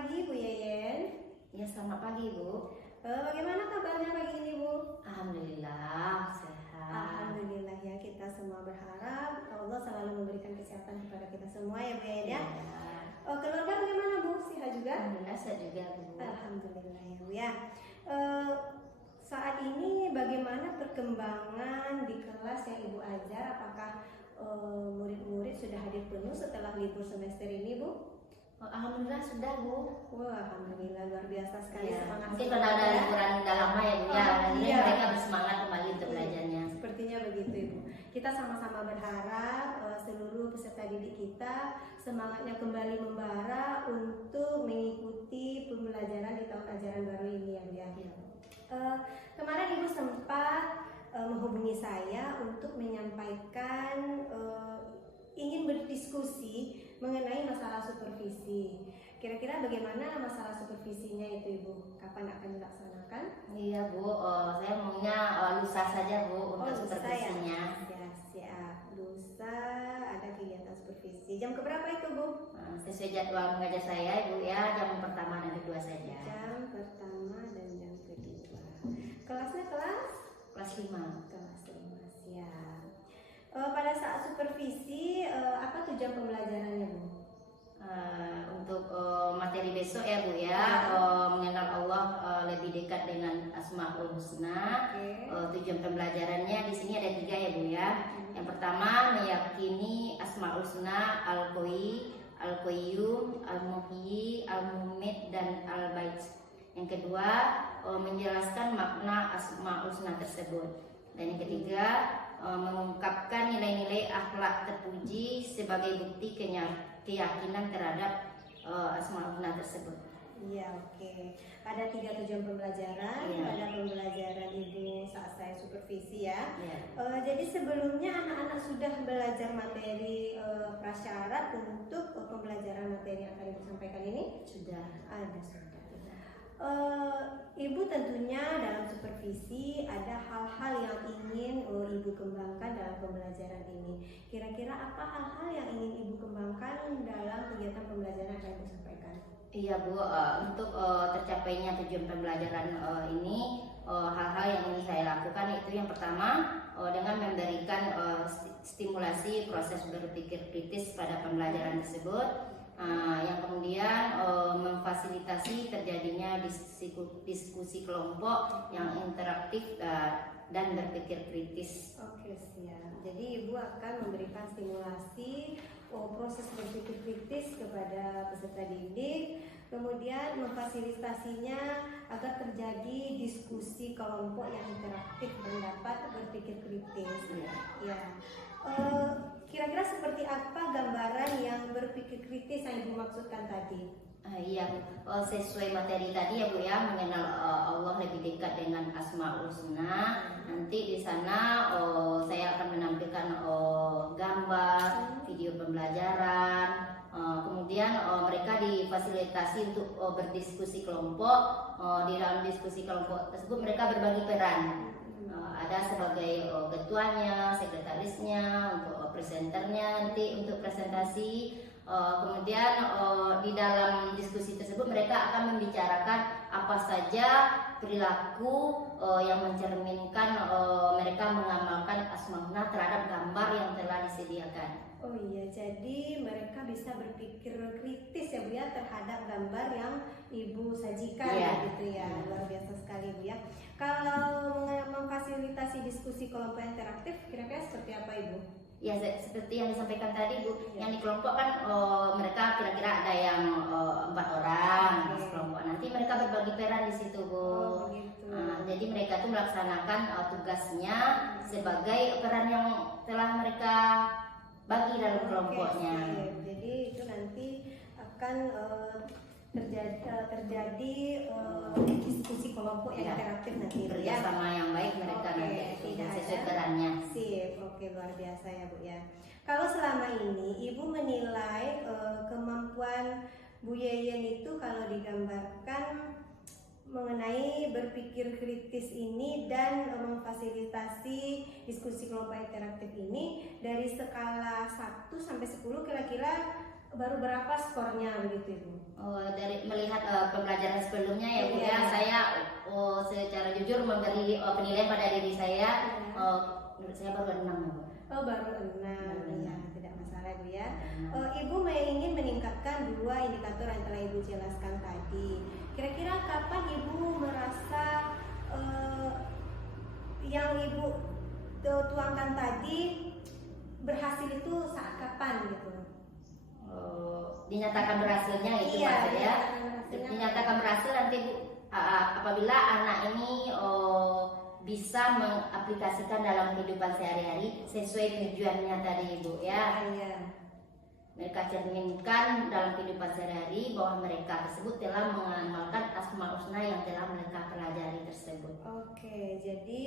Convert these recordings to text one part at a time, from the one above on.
pagi Bu Yeyen. Ya, selamat pagi Bu. Bagaimana kabarnya pagi ini Bu? Alhamdulillah sehat. Alhamdulillah ya, kita semua berharap Allah selalu memberikan kesehatan kepada kita semua ya Bu Yeyen ya. Keluarga bagaimana Bu? Sehat juga? Alhamdulillah sehat juga Bu. Alhamdulillah ya Bu ya. Saat ini bagaimana perkembangan di kelas yang Ibu ajar? Apakah murid-murid sudah hadir penuh setelah libur semester ini Bu? Alhamdulillah sudah Bu. Wah, alhamdulillah luar biasa sekali Ya, semangat. mungkin karena ada liburan udah lama ya Bu ya. Jadi Iya. mereka bersemangat kembali untuk belajarnya. Sepertinya begitu Ibu. Kita sama-sama berharap seluruh peserta didik kita semangatnya kembali membara untuk mengikuti pembelajaran di tahun ajaran baru ini ya Bu ya. Kemarin Ibu sempat menghubungi saya untuk menyampaikan ingin berdiskusi mengenai masalah supervisi. Kira-kira bagaimana masalah supervisinya itu Ibu? Kapan akan dilaksanakan? Iya Bu, saya maunya lusa saja Bu untuk supervisinya. Ya, siap. Lusa ada kegiatan supervisi. Jam keberapa itu Bu? Sesuai jadwal mengajar saya Bu ya, jam pertama dan kedua saja. Jam pertama dan jam kedua. Kelasnya Kelas 5. kelas 5, siap. Pada saat supervisi, apa tujuan pembelajarannya Bu? Untuk materi besok ya Bu ya, mengenal Allah lebih dekat dengan Asmaul Husna. Tujuan pembelajarannya di sini ada 3 ya Bu ya. Yang pertama, meyakini Asmaul Husna Al-Qawi, Al-Qayyum, Al-Muhyi, Al-Mumit dan Al-Bait. Yang kedua, menjelaskan makna Asmaul Husna tersebut. Dan yang ketiga, mengungkapkan nilai-nilai akhlak terpuji sebagai bukti keyakinan terhadap Asmaul Husna tersebut. Iya, oke. Ada 3 tujuan pembelajaran pada pembelajaran Ibu saat saya supervisi ya. Jadi sebelumnya anak-anak sudah belajar materi prasyarat untuk pembelajaran materi yang akan Ibu sampaikan ini? Sudah. Sudah. Ibu tentunya dalam supervisi ada hal-hal yang ingin Ibu kembangkan dalam pembelajaran ini. Kira-kira apa hal-hal yang ingin Ibu kembangkan dalam kegiatan pembelajaran yang akan Ibu sampaikan? Iya Bu, untuk tercapainya tujuan pembelajaran ini, hal-hal yang ingin saya lakukan itu yang pertama, dengan memberikan stimulasi proses berpikir kritis pada pembelajaran tersebut. Yang kemudian memfasilitasi terjadinya diskusi kelompok yang interaktif dan berpikir kritis. Oke, siap. Jadi Ibu akan memberikan stimulasi proses berpikir kritis kepada peserta didik, kemudian memfasilitasinya agar terjadi diskusi kelompok yang interaktif dan dapat berpikir kritis. Ya. Kira-kira seperti apa gambaran yang berpikir kritis yang Ibu maksudkan tadi? Iya, sesuai materi tadi ya Bu ya, mengenal Allah lebih dekat dengan Asmaul Husna. Nanti di sana saya akan menampilkan gambar, video pembelajaran. Kemudian mereka difasilitasi untuk berdiskusi kelompok. Di dalam diskusi kelompok tersebut mereka berbagi peran. Ada sebagai ketuanya, sekretarisnya, untuk presenternya nanti untuk presentasi. Kemudian di dalam diskusi tersebut mereka akan membicarakan apa saja perilaku yang mencerminkan mereka mengamalkan Asmaul Husna terhadap gambar yang telah disediakan. Oh iya, jadi mereka bisa berpikir kritis ya Bu ya terhadap gambar yang Ibu sajikan gitu ya. Luar biasa sekali Bu ya. Kalau memfasilitasi diskusi kelompok interaktif kira-kira seperti apa Ibu? Ya, seperti yang disampaikan tadi Bu, yang di kelompok kan mereka kira-kira ada yang 4 orang kelompok. Nanti mereka berbagi peran di situ Bu. Jadi mereka tuh melaksanakan tugasnya sebagai peran yang telah mereka bagi dalam kelompoknya. Jadi itu nanti akan terjadi diskusi kelompok yang interaktif nanti kerjasama yang baik mereka nanti sesuai perannya. Sip, luar biasa ya Bu ya. Kalau selama ini Ibu menilai kemampuan Bu Yeyen itu kalau digambarkan mengenai berpikir kritis ini dan memfasilitasi diskusi kelompok interaktif ini dari skala 1 sampai 10 kira-kira baru berapa skornya begitu Ibu? Dari melihat pembelajaran sebelumnya ya Bu Iya. ya, saya secara jujur memberi penilaian pada diri saya. Menurut saya baru 6 ya Bu. Oh, baru 6. Baru Ya, 6. tidak masalah Bu ya. Baru 6. Ibu ingin meningkatkan 2 indikator yang telah Ibu jelaskan tadi. Kira-kira kapan Ibu merasa yang Ibu tuangkan tadi berhasil itu saat kapan gitu? Dinyatakan berhasilnya itu Iya, Pak ya. dinyatakan Dinyatakan berhasil nanti Bu, apabila anak ini bisa mengaplikasikan dalam kehidupan sehari-hari sesuai tujuannya tadi Bu ya. Iya. Mereka cerminkan dalam kehidupan sehari-hari bahwa mereka tersebut telah mengamalkan Asmaul Husna yang telah mereka pelajari tersebut. Oke, jadi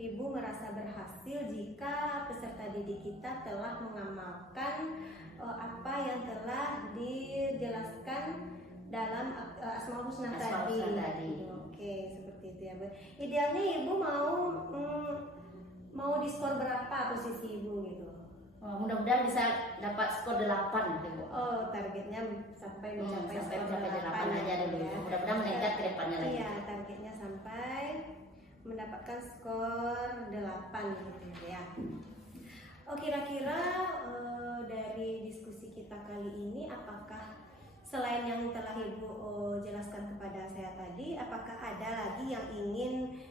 Ibu merasa berhasil jika peserta didik kita telah mengamalkan apa yang telah dijelaskan dalam Asmaul Husna Asmaul tadi. Husna tadi. Oke, seperti itu ya Bu. Idealnya Ibu mau diskor berapa posisi Ibu gitu? Mudah-mudahan bisa dapat skor 8 gitu Bu. Oh, targetnya sampai mencapai Sampai skor mencapai 8 aja dulu. ya. Mudah-mudahan meningkat ke depannya lagi. Iya, targetnya sampai mendapatkan skor 8 gitu ya. Oh, kira-kira dari diskusi kita kali ini, apakah selain yang telah Ibu jelaskan kepada saya tadi, apakah ada lagi yang ingin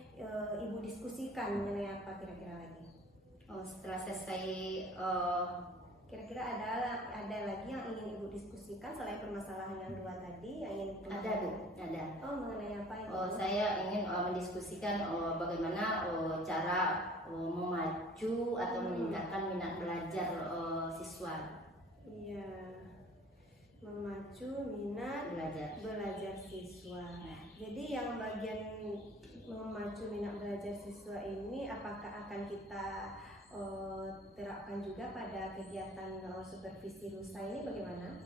Ibu diskusikan mengenai apa kira-kira lagi? Setelah selesai Kira-kira ada lagi yang ingin Ibu diskusikan selain permasalahan yang 2 tadi yang ingin Ibu? ada Bu, ada. Oh, mengenai apa itu? Saya ingin mendiskusikan bagaimana cara memacu atau meningkatkan minat belajar siswa. Iya, memacu minat belajar siswa. Jadi yang bagian memacu minat belajar siswa ini apakah akan kita terapkan juga pada kegiatan supervisi rusa ini bagaimana?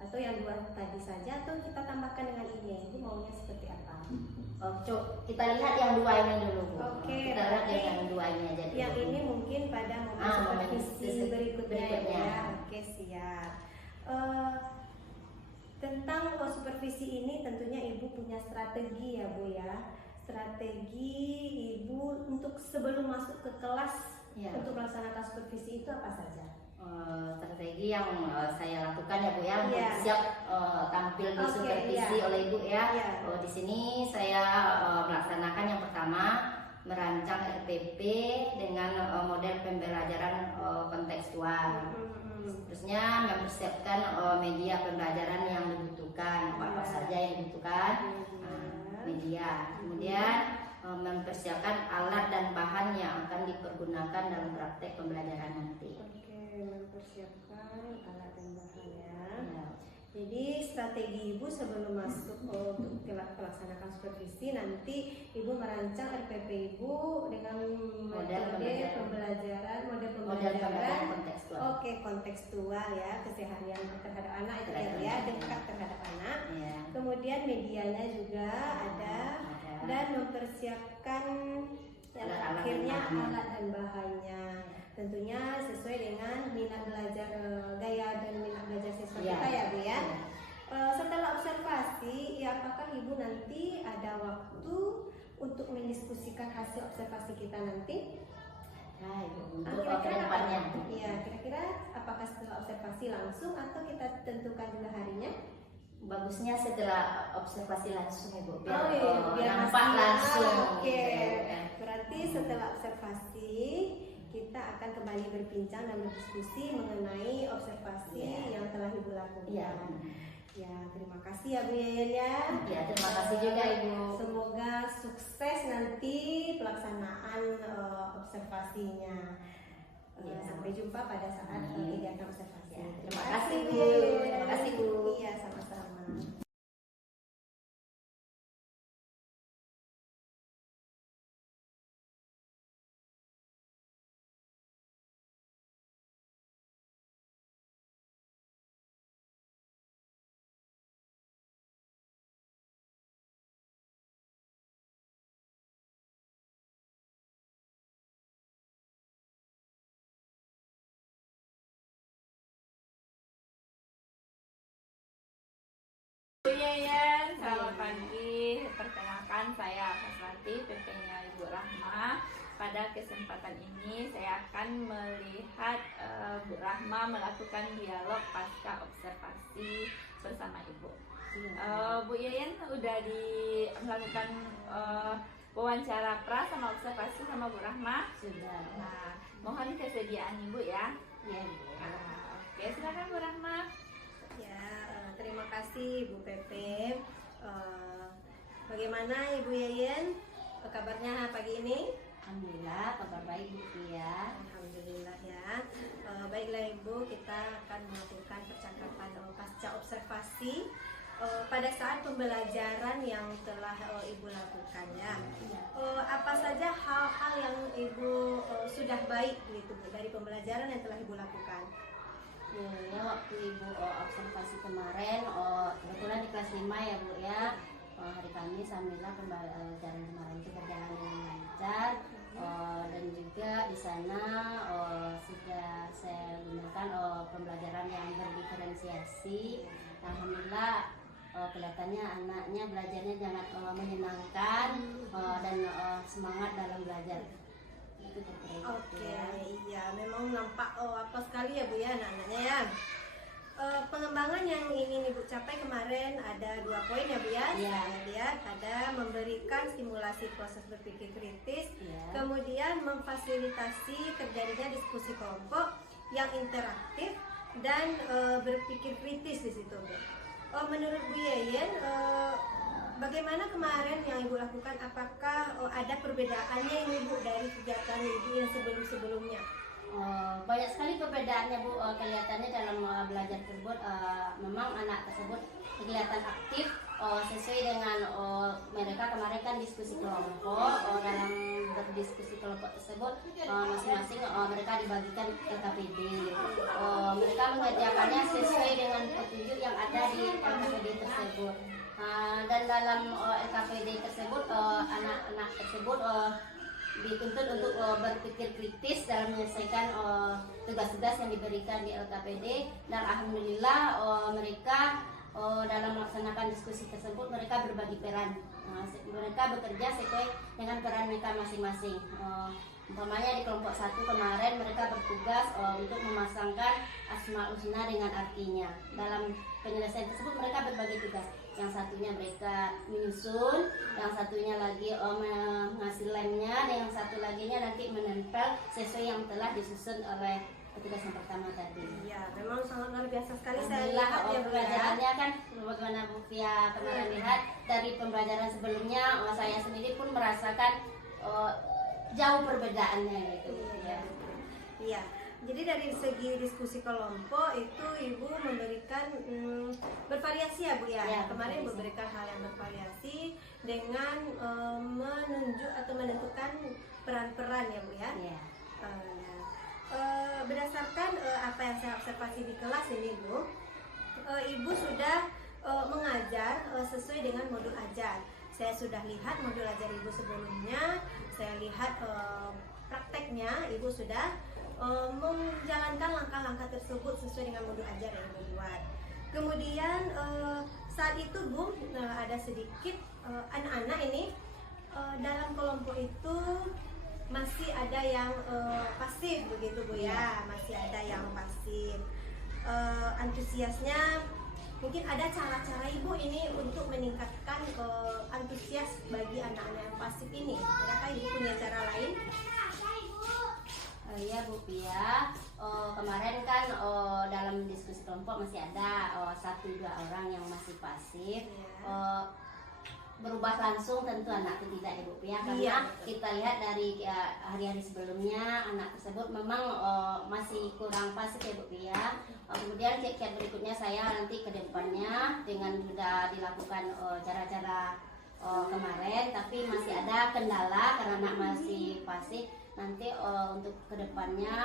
Atau yang 2 tadi saja atau kita tambahkan dengan ini? Ibu maunya seperti apa? Kita lihat yang 2 ini dulu Bu. Oke, Kita lihat yang 2 ini aja dulu. Yang ini mungkin pada momen supervisi berikutnya ya. Oke, siap. Tentang supervisi ini tentunya Ibu punya strategi ya Bu ya. Strategi Ibu untuk sebelum masuk ke kelas untuk melaksanakan supervisi itu apa saja? Strategi yang saya lakukan ya Bu ya, untuk Iya. siap tampil di supervisi oleh Ibu ya. Di sini saya melaksanakan yang pertama merancang RPP dengan model pembelajaran kontekstual. Terusnya mempersiapkan media pembelajaran yang dibutuhkan, apa saja yang dibutuhkan, media. Kemudian mempersiapkan alat dan bahan yang akan dipergunakan dalam praktek pembelajaran nanti. Oke, mempersiapkan alat dan bahan ya. Ya. Jadi strategi Ibu sebelum masuk untuk melaksanakan supervisi nanti Ibu merancang RPP Ibu dengan metode pembelajaran, model pembelajaran kontekstual. Oke, kontekstual ya, keseharian terhadap anak itu ya, dekat terhadap anak. Ya. Kemudian medianya juga ada. Dan mempersiapkan akhirnya alat dan bahannya. Tentunya sesuai dengan minat belajar, gaya dan minat belajar siswa kita ya Bu ya. Setelah observasi, ya apakah Ibu nanti ada waktu untuk mendiskusikan hasil observasi kita nanti? Untuk Kira-kira kedepannya. Iya, kira-kira apakah setelah observasi langsung atau kita tentukan juga harinya? Bagusnya setelah observasi langsung Ibu, biar nampak langsung. Oke. Gitu. Berarti setelah observasi kita akan kembali berbincang dan berdiskusi mengenai observasi yang telah Ibu lakukan. Ya, terima kasih ya Bu Yayan ya. Ya, terima kasih juga Ibu. Semoga sukses nanti pelaksanaan observasinya. Sampai jumpa pada saat kegiatan observasi. Terima kasih Bu. Terima kasih Bu. Iya, sama-sama. Bu Yayan, selamat pagi. Perkenalkan saya Faswati, PP-nya Ibu Rahma. Pada kesempatan ini saya akan melihat Bu Rahma melakukan dialog pasca observasi bersama Ibu. Bu Yayan udah melakukan wawancara pra sama observasi sama Bu Rahma. Sudah. Nah, mohon kesediaan Ibu ya. Ya, Bu. Oke, silakan Bu Rahma. Ya, terima kasih Bu Pepe. Bagaimana Ibu Yayan? Kabarnya pagi ini? Alhamdulillah, kabar baik Bu Pia. Alhamdulillah ya. Baiklah Ibu, kita akan melakukan percakapan pasca observasi pada saat pembelajaran yang telah Ibu lakukan ya. Apa saja hal-hal yang Ibu sudah baik gitu Bu, dari pembelajaran yang telah Ibu lakukan? Ya, waktu Ibu observasi kemarin, kebetulan di kelas 5 ya Bu ya. Hari Kamis, alhamdulillah pembelajaran kemarin itu berjalan dengan lancar. Dan juga di sana sudah saya gunakan pembelajaran yang berdiferensiasi. Alhamdulillah kelihatannya anaknya belajarnya sangat menyenangkan dan semangat dalam belajar. Itu Oke, iya memang nampak apa sekali ya Bu ya anak-anaknya ya. Pengembangan yang ingin Ibu capai kemarin ada 2 poin ya Bu ya. Iya. Saya lihat ada memberikan stimulasi proses berpikir kritis, Iya. kemudian memfasilitasi terjadinya diskusi kelompok yang interaktif dan berpikir kritis di situ Bu. Menurut Bu Yayan, bagaimana kemarin yang Ibu lakukan? Apakah ada perbedaannya ini Bu dari kegiatan Ibu yang sebelum-sebelumnya? Banyak sekali perbedaannya Bu. Kelihatannya dalam belajar tersebut memang anak tersebut kelihatan aktif sesuai dengan mereka kemarin kan diskusi kelompok. Dalam berdiskusi kelompok tersebut masing-masing mereka dibagikan LKPD. Mereka mengerjakannya sesuai dengan petunjuk yang ada di LKPD tersebut. Dan dalam LKPD tersebut anak-anak tersebut dituntut untuk berpikir kritis dalam menyelesaikan tugas-tugas yang diberikan di LKPD. Dan alhamdulillah mereka dalam melaksanakan diskusi tersebut mereka berbagi peran. Mereka bekerja sesuai dengan peran mereka masing-masing. Umpamanya di kelompok 1 kemarin mereka bertugas untuk memasangkan Asmaul Husna dengan artinya. Dalam penyelesaian tersebut mereka berbagi tugas. Yang satunya mereka menyusun, yang satunya lagi mengasih lemnya, dan yang satu laginya nanti menempel sesuai yang telah disusun oleh petugas yang pertama tadi. Iya, memang sangat luar biasa sekali saya Alhamdulillah lihat ya Bu ya. pembelajarannya kan bagaimana Bu Pia kemarin lihat dari pembelajaran sebelumnya, saya sendiri pun merasakan jauh perbedaannya gitu Bu Pia. Iya. Jadi dari segi diskusi kelompok itu Ibu memberikan bervariasi ya Bu ya. Ya, Kemarin bervariasi. memberikan hal yang bervariasi dengan menunjuk atau menentukan peran-peran ya Bu ya. Iya. Berdasarkan apa yang saya observasi di kelas ini Bu, Ibu sudah mengajar sesuai dengan modul ajar. Saya sudah lihat modul ajar Ibu sebelumnya, saya lihat prakteknya Ibu sudah menjalankan langkah-langkah tersebut sesuai dengan modul ajar yang Ibu buat. Kemudian saat itu Bu, ada sedikit anak-anak ini dalam kelompok itu masih ada yang pasif begitu Bu ya, masih ada yang pasif. Antusiasnya mungkin ada cara-cara Ibu ini untuk meningkatkan antusias bagi anak-anak yang pasif ini. Adakah Ibu punya cara lain? Iya Bu Pia, kemarin kan dalam diskusi kelompok masih ada 1-2 orang yang masih pasif. Berubah langsung tentu anak itu tidak ya Bu Pia, karena Iya. kita lihat dari hari-hari sebelumnya anak tersebut memang masih kurang pasif ya Bu Pia. Kemudian kiat-kiat berikutnya saya nanti ke depannya dengan sudah dilakukan cara-cara kemarin, tapi masih ada kendala karena anak masih pasif. Nanti untuk kedepannya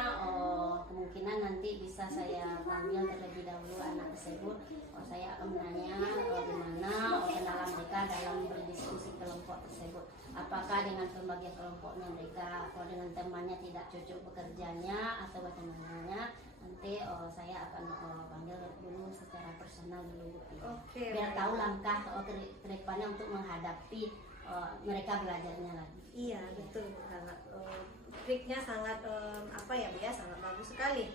kemungkinan nanti bisa saya panggil terlebih dahulu anak tersebut. Saya akan menanya bagaimana kendala mereka dalam berdiskusi kelompok tersebut. Apakah dengan pembagian kelompoknya mereka dengan temannya tidak cocok bekerjanya atau bagaimana? nanti saya akan panggil dulu secara personal dulu Bu. Oke. Biar tahu langkah ke depannya untuk menghadapi mereka belajarnya lagi. Iya betul Bu, sangat triknya sangat apa ya Bu ya, sangat bagus sekali.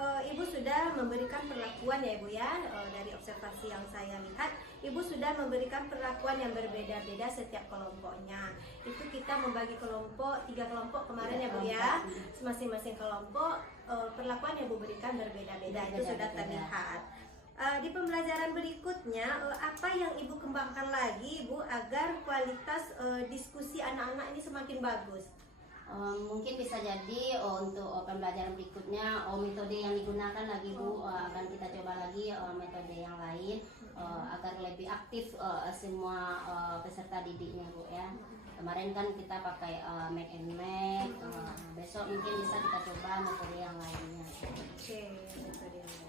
Ibu sudah memberikan perlakuan ya Ibu ya, dari observasi yang saya lihat Ibu sudah memberikan perlakuan yang berbeda-beda setiap kelompoknya. Itu kita membagi kelompok, 3 kelompok kemarin ya Bu ya, masing-masing kelompok perlakuan yang Ibu berikan berbeda-beda, itu sudah terlihat. Di pembelajaran berikutnya apa yang Ibu kembangkan lagi Ibu agar kualitas diskusi anak-anak ini semakin bagus? Mungkin bisa jadi untuk pembelajaran berikutnya metode yang digunakan lagi Bu, akan kita coba lagi metode yang lain agar lebih aktif semua peserta didiknya Bu ya. Kemarin kan kita pakai make and make, besok mungkin bisa kita coba metode yang lainnya. Oke, metode yang lainnya.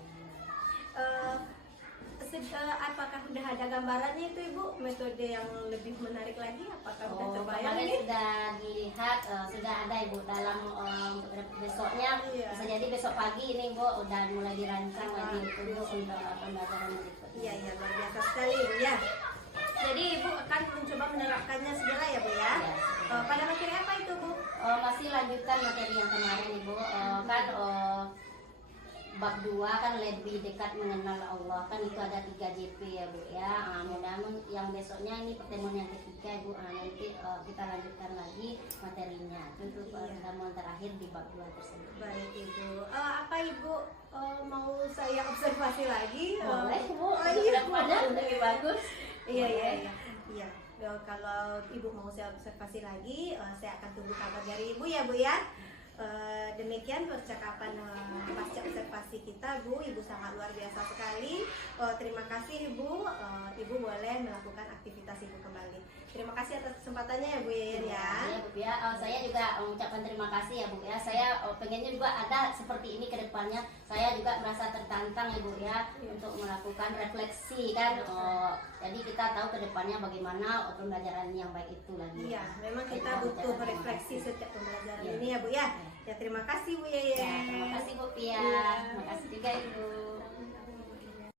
Apakah sudah ada gambarannya itu Ibu, metode yang lebih menarik lagi? Apakah sudah terbayang? Kemarin sudah dilihat, sudah ada Ibu dalam besoknya. Iya. Bisa jadi besok pagi ini Bu udah mulai dirancang lagi itu Bu untuk pembelajaran berikutnya. Iya, iya, luar biasa sekali Ibu ya. Jadi Ibu akan mencoba menerapkannya segera ya Bu ya. Ya, Pada materi apa itu Bu? masih lanjutkan materi yang kemarin Ibu, kan bab 2 kan lebih dekat mengenal Allah, kan itu ada 3 JP ya Bu ya. Mudah-mudahan yang besoknya ini pertemuan yang ketiga Ibu, nanti kita lanjutkan lagi materinya. Itu pertemuan terakhir di bab 2 tersebut. Baik Ibu. Apa Ibu mau saya observasi lagi? Boleh Bu, Oh, untuk iya, kedepannya Bu. lebih bagus. Iya, iya, iya. Iya. Kalau Ibu mau saya observasi lagi, saya akan tunggu kabar dari Ibu ya Bu ya. Demikian percakapan pasca observasi kita Bu. Ibu sangat luar biasa sekali. Terima kasih Ibu. Ibu boleh melakukan aktivitas Ibu kembali. Terima kasih atas kesempatannya ya Bu Yayan ya. Iya Bu ya. Saya juga mengucapkan terima kasih ya Bu ya. Saya pengennya juga ada seperti ini ke depannya. Saya juga merasa tertantang ya Bu ya untuk melakukan refleksi kan. Jadi kita tahu ke depannya bagaimana pembelajaran yang baik itu lagi. Iya, memang kita butuh refleksi setiap pembelajaran ini ya Bu ya. Ya terima kasih Bu Yayan. Ya, terima kasih Bu Pia. Iya. Terima kasih juga Ibu.